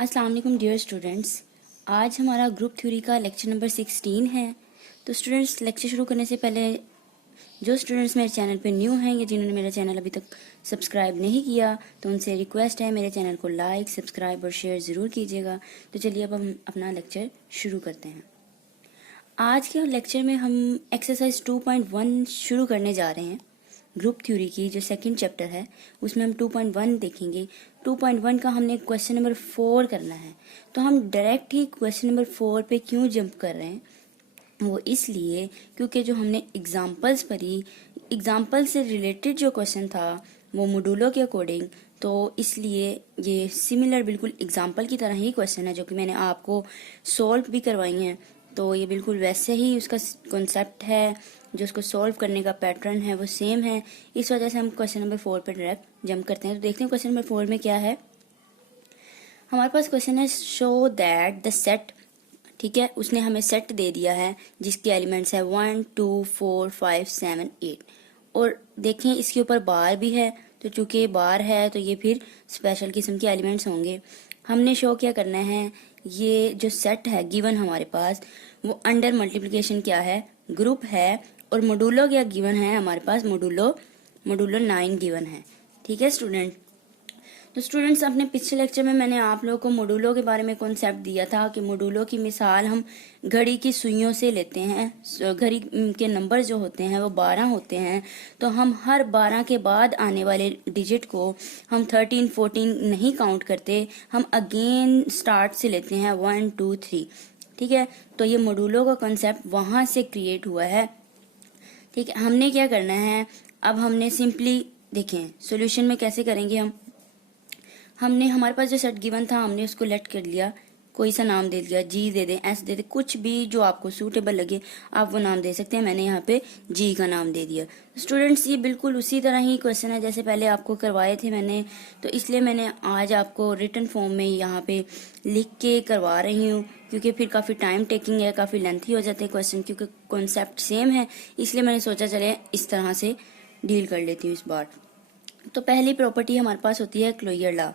अस्सलाम वालेकुम dear students. आज हमारा ग्रुप थ्योरी का लेक्चर नंबर 16 है। तो स्टूडेंट्स, लेक्चर शुरू करने से पहले जो स्टूडेंट्स मेरे चैनल पे न्यू हैं या जिन्होंने मेरा चैनल अभी तक सब्सक्राइब नहीं किया तो उनसे रिक्वेस्ट है मेरे चैनल को लाइक, सब्सक्राइब और शेयर ज़रूर कीजिएगा। तो चलिए अब हम अपना लेक्चर शुरू करते हैं। आज के लेक्चर में हम एक्सरसाइज 2.1 शुरू करने जा रहे हैं। ग्रुप थ्योरी की जो सेकंड चैप्टर है उसमें हम 2.1 देखेंगे। 2.1 का हमने क्वेश्चन नंबर 4 करना है। तो हम डायरेक्ट ही क्वेश्चन नंबर 4 पे क्यों जंप कर रहे हैं, वो इसलिए क्योंकि जो हमने एग्जाम्पल्स पढ़ी, एग्जाम्पल से रिलेटेड जो क्वेश्चन था वो मॉड्यूलो के अकॉर्डिंग, तो इसलिए ये सिमिलर बिल्कुल एग्जाम्पल की तरह ही क्वेश्चन है जो कि मैंने आपको सॉल्व भी करवाई हैं। तो ये बिल्कुल वैसे ही उसका कॉन्सेप्ट है, जो उसको सॉल्व करने का पैटर्न है वो सेम है। इस वजह से हम क्वेश्चन नंबर 4 पे डायरेक्ट जंप करते हैं। तो देखते हैं क्वेश्चन नंबर 4 में क्या है। हमारे पास क्वेश्चन है शो दैट द सेट, ठीक है, उसने हमें सेट दे दिया है जिसके एलिमेंट्स है 1 2 4 5 7 8 और देखें इसके ऊपर बार भी है। तो चूंकि बार है तो ये फिर स्पेशल किस्म के एलिमेंट्स होंगे। हमने शो क्या करना है, ये जो सेट है गिवन हमारे पास वो अंडर मल्टीप्लिकेशन क्या है, ग्रुप है। और मॉड्यूलो क्या गिवन है हमारे पास, मॉड्यूलो 9 गिवन है। ठीक है स्टूडेंट। तो स्टूडेंट्स, अपने पिछले लेक्चर में मैंने आप लोगों को मॉड्यूलो के बारे में कॉन्सेप्ट दिया था कि मॉड्यूलो की मिसाल हम घड़ी की सुइयों से लेते हैं। घड़ी के नंबर जो होते हैं वो 12 होते हैं। तो हम हर 12 के बाद आने वाले डिजिट को हम 13 14 नहीं काउंट करते, हम अगेन स्टार्ट से लेते हैं 1 2 3। ठीक है, तो ये मॉड्यूलो का कॉन्सेप्ट वहां से क्रिएट हुआ है। ठीक है, हमने क्या करना है, अब हमने सिंपली देखें सॉल्यूशन में कैसे करेंगे। हमने हमारे पास जो सेट गिवन था हमने उसको लेट कर लिया, कोई सा नाम दे दिया, जी दे दें, एस दे दें, कुछ भी जो आपको सूटेबल लगे आप वो नाम दे सकते हैं। मैंने यहाँ पे जी का नाम दे दिया। स्टूडेंट्स, ये बिल्कुल उसी तरह ही क्वेश्चन है जैसे पहले आपको करवाए थे मैंने, तो इसलिए मैंने आज आपको रिटन फॉर्म में यहाँ पे लिख के करवा रही हूँ, क्योंकि फिर काफ़ी टाइम टेकिंग है, काफ़ी लेंथी हो जाते हैं क्वेश्चन, क्योंकि कॉन्सेप्ट सेम है। इसलिए मैंने सोचा चले इस तरह से डील कर लेती हूँ इस बार। तो पहली प्रॉपर्टी हमारे पास होती है क्लोजर लॉ।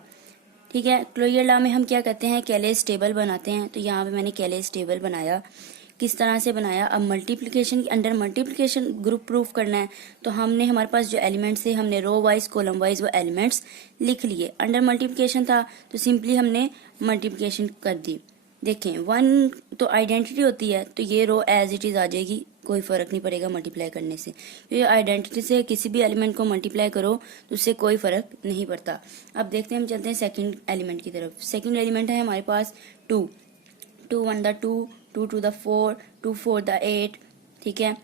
ठीक है, क्लोजर लॉ में हम क्या करते हैं, कैलेज टेबल बनाते हैं। तो यहाँ पे मैंने कैलेज टेबल बनाया। किस तरह से बनाया, अब मल्टीप्लिकेशन के अंडर मल्टीप्लिकेशन ग्रुप प्रूफ करना है। तो हमने हमारे पास जो एलिमेंट्स थे हमने रो वाइज कॉलम वाइज वो एलिमेंट्स लिख लिए। अंडर मल्टीप्लिकेशन था तो सिंपली हमने मल्टीप्लिकेशन कर दी। देखें 1 तो आइडेंटिटी होती है तो ये रो एज इट इज आ जाएगी, कोई फर्क नहीं पड़ेगा मल्टीप्लाई करने से। ये आइडेंटिटी से किसी भी एलिमेंट को मल्टीप्लाई करो तो उससे कोई फर्क नहीं पड़ता। अब देखते हैं, हम चलते हैं सेकंड एलिमेंट की तरफ। सेकंड एलिमेंट है हमारे पास 2 2 1 द 2 2 2 द 4 2 4 द 8, ठीक है,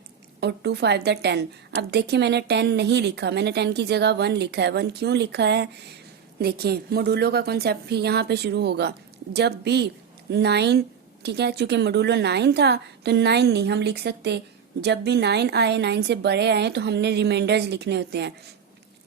और 2 5 द 10। अब देखिए मैंने 10 नहीं लिखा, मैंने 10 की जगह 1 लिखा है। 1 क्यों लिखा है, देखिए मॉड्यूलो का कॉन्सेप्ट फिर यहाँ पे शुरू होगा जब भी 9, ठीक है, चूंकि मॉड्यूलो 9 था तो 9 नहीं हम लिख सकते। जब भी 9 आए, 9 से बड़े आए तो हमने रिमाइंडर्स लिखने होते हैं।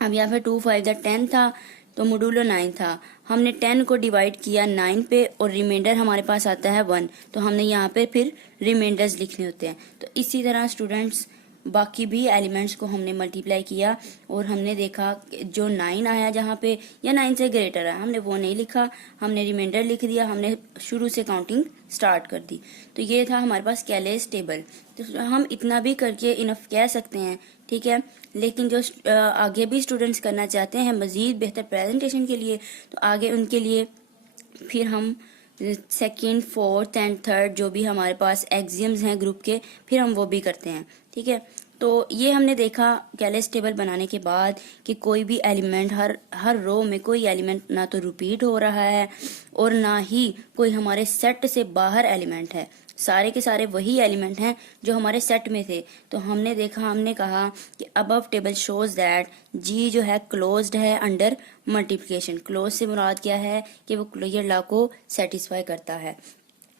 अब यहाँ पे 2 5 द 10 था तो मॉड्यूलो 9 था, हमने 10 को डिवाइड किया 9 पे और रिमाइंडर हमारे पास आता है 1, तो हमने यहाँ पे फिर रिमाइंडर्स लिखने होते हैं। तो इसी तरह स्टूडेंट्स बाकी भी एलिमेंट्स को हमने मल्टीप्लाई किया और हमने देखा जो 9 आया जहाँ पे या 9 से ग्रेटर है हमने वो नहीं लिखा, हमने रिमाइंडर लिख दिया, हमने शुरू से काउंटिंग स्टार्ट कर दी। तो ये था हमारे पास कैलेज टेबल। तो हम इतना भी करके इनफ कह सकते हैं, ठीक है। लेकिन जो आगे भी स्टूडेंट्स करना चाहते हैं मजीद बेहतर प्रेजेंटेशन के लिए, तो आगे उनके लिए फिर हम सेकंड, फोर्थ एंड थर्ड जो भी हमारे पास एक्सियम्स हैं ग्रुप के, फिर हम वो भी करते हैं। ठीक है, तो ये हमने देखा कैलेज टेबल बनाने के बाद कि कोई भी एलिमेंट हर रो में कोई एलिमेंट ना तो रिपीट हो रहा है और ना ही कोई हमारे सेट से बाहर एलिमेंट है, सारे के सारे वही एलिमेंट हैं जो हमारे सेट में थे। तो हमने देखा, हमने कहा कि अबव टेबल शोज दैट जी जो है क्लोज्ड है अंडर मल्टीप्लिकेशन। क्लोज से मुराद क्या है कि वो क्लोजर लॉ को सेटिस्फाई करता है।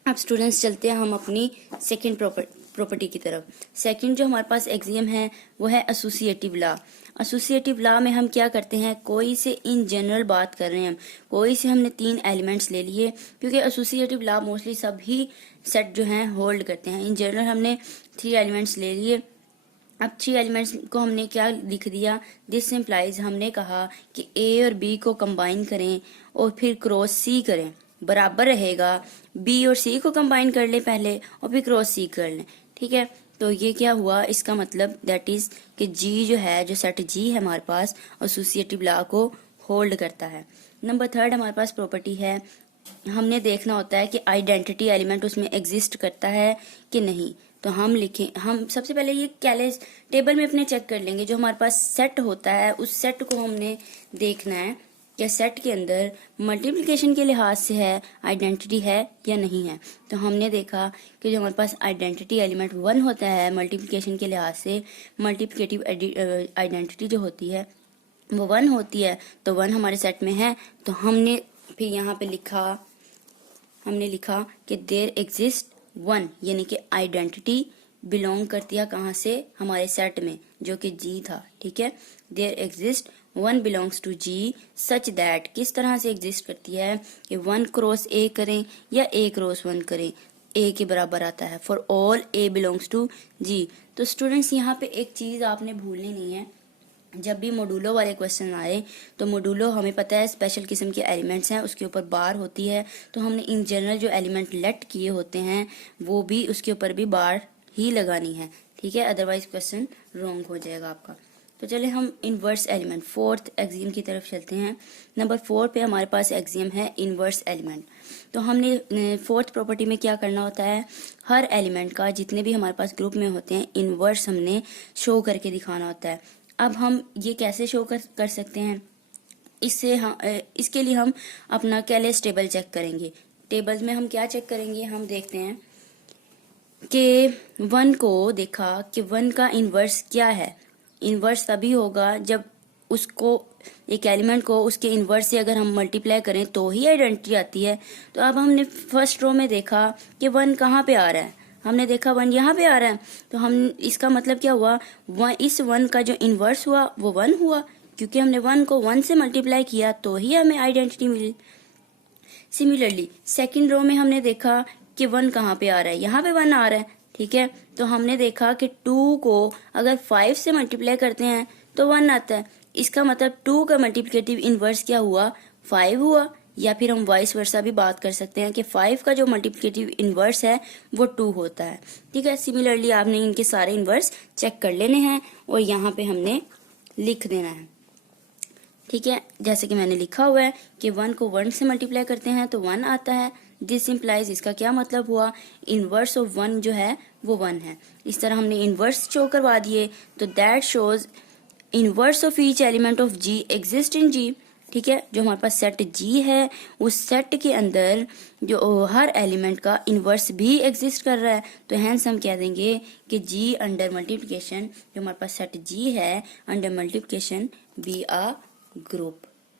अब स्टूडेंट्स चलते हैं हम अपनी सेकंड प्रॉपर्टी की तरफ। सेकंड जो हमारे पास एक्सियम है वो है एसोसिएटिव लॉ। एसोसिएटिव लॉ में हम क्या करते हैं, कोई से इन जनरल बात कर रहे हैं हम, कोई से हमने 3 एलिमेंट्स ले लिए, क्योंकि एसोसिएटिव लॉ मोस्टली सभी सेट जो हैं होल्ड करते हैं। इन जनरल हमने 3 एलिमेंट्स ले लिए। अब 3 एलिमेंट्स को हमने क्या लिख दिया, दिस सिंप्लाइज, हमने कहा कि ए और बी को कंबाइन करें और फिर क्रॉस सी करें। बराबर रहेगा, बी और सी को कंबाइन कर लें पहले और फिर क्रॉस सी कर लें, ठीक है। तो ये क्या हुआ, इसका मतलब दैट इज कि जी जो है, जो सेट जी है हमारे पास, एसोसिएटिव लॉ को होल्ड करता है। नंबर थर्ड हमारे पास प्रॉपर्टी है, हमने देखना होता है कि आइडेंटिटी एलिमेंट उसमें एग्जिस्ट करता है कि नहीं। तो हम सबसे पहले ये कैलेज टेबल में अपने चेक कर लेंगे, जो हमारे पास सेट होता है उस सेट को हमने देखना है कि सेट के अंदर मल्टीप्लिकेशन के लिहाज से है, आइडेंटिटी है या नहीं है। तो हमने देखा कि जो हमारे पास आइडेंटिटी एलिमेंट 1 होता है मल्टीप्लिकेशन के लिहाज से, मल्टीप्लिकेटिव आइडेंटिटी जो होती है वो 1 होती है, तो 1 हमारे सेट में है। तो हमने फिर यहाँ पे हमने लिखा कि देयर एग्जिस्ट 1, यानी कि आइडेंटिटी बिलोंग करती है कहाँ से, हमारे सेट में जो कि जी था, ठीक है। There exist 1 belongs to G such that, किस तरह से एग्जिस्ट करती है कि 1 क्रॉस ए करें या ए क्रॉस 1 करें, ए के बराबर आता है। For all A belongs to G. तो स्टूडेंट्स यहाँ पे एक चीज आपने भूलनी नहीं है, जब भी मॉड्यूलो वाले क्वेश्चन आए तो मॉड्यूलो हमें पता है स्पेशल किस्म के एलिमेंट्स हैं, उसके ऊपर बार होती है, तो हमने इन जनरल जो एलिमेंट लेट किए होते हैं वो भी उसके ऊपर भी बार ही लगानी है, ठीक है, अदरवाइज क्वेश्चन रॉन्ग हो जाएगा आपका। तो चले हम इनवर्स एलिमेंट फोर्थ एक्सियम की तरफ चलते हैं। नंबर 4 पे हमारे पास एक्सियम है इनवर्स एलिमेंट। तो हमने फोर्थ प्रॉपर्टी में क्या करना होता है, हर एलिमेंट का जितने भी हमारे पास ग्रुप में होते हैं इनवर्स हमने शो करके दिखाना होता है। अब हम ये कैसे शो कर सकते हैं, इसके लिए हम अपना कैलेज टेबल चेक करेंगे। टेबल्स में हम क्या चेक करेंगे, हम देखते हैं कि 1 को देखा कि 1 का इनवर्स क्या है। इनवर्स तभी होगा जब उसको एक एलिमेंट को उसके इनवर्स से अगर हम मल्टीप्लाई करें तो ही आइडेंटिटी आती है। तो अब हमने फर्स्ट रो में देखा कि 1 कहाँ पे आ रहा है, हमने देखा 1 यहाँ पे आ रहा है, तो हम इसका मतलब क्या हुआ, इस 1 का जो इनवर्स हुआ वो 1 हुआ, क्योंकि हमने 1 को 1 से मल्टीप्लाई किया तो ही हमें आइडेंटिटी मिली। सिमिलरली सेकंड रो में हमने देखा कि 1 कहाँ पे आ रहा है, यहाँ पे 1 आ रहा है, ठीक है। तो हमने देखा कि 2 को अगर 5 से मल्टीप्लाई करते हैं तो 1 आता है, इसका मतलब 2 का मल्टीप्लिकेटिव इनवर्स क्या हुआ, 5 हुआ। या फिर हम वाइस वर्सा भी बात कर सकते हैं कि 5 का जो मल्टीप्लिकेटिव इनवर्स है वो 2 होता है, ठीक है। सिमिलरली आपने इनके सारे इनवर्स चेक कर लेने हैं और यहाँ पे हमने लिख देना है, ठीक है। जैसे कि मैंने लिखा हुआ है कि 1 को 1 से मल्टीप्लाई करते हैं तो 1 आता है। दिस इम्प्लाइज, इसका क्या मतलब हुआ, इनवर्स ऑफ 1 जो है वो 1 है। इस तरह हमने इनवर्स शो करवा दिए, तो that shows inverse of each element of G exist in G, ठीक है। जो हमारे पास सेट जी है उस सेट के अंदर जो हर एलिमेंट का इनवर्स भी एग्जिस्ट कर रहा है, तो हैंस हम कह देंगे कि जी अंडर मल्टीप्लिकेशन, जो हमारे पास सेट जी है under multiplication be a group.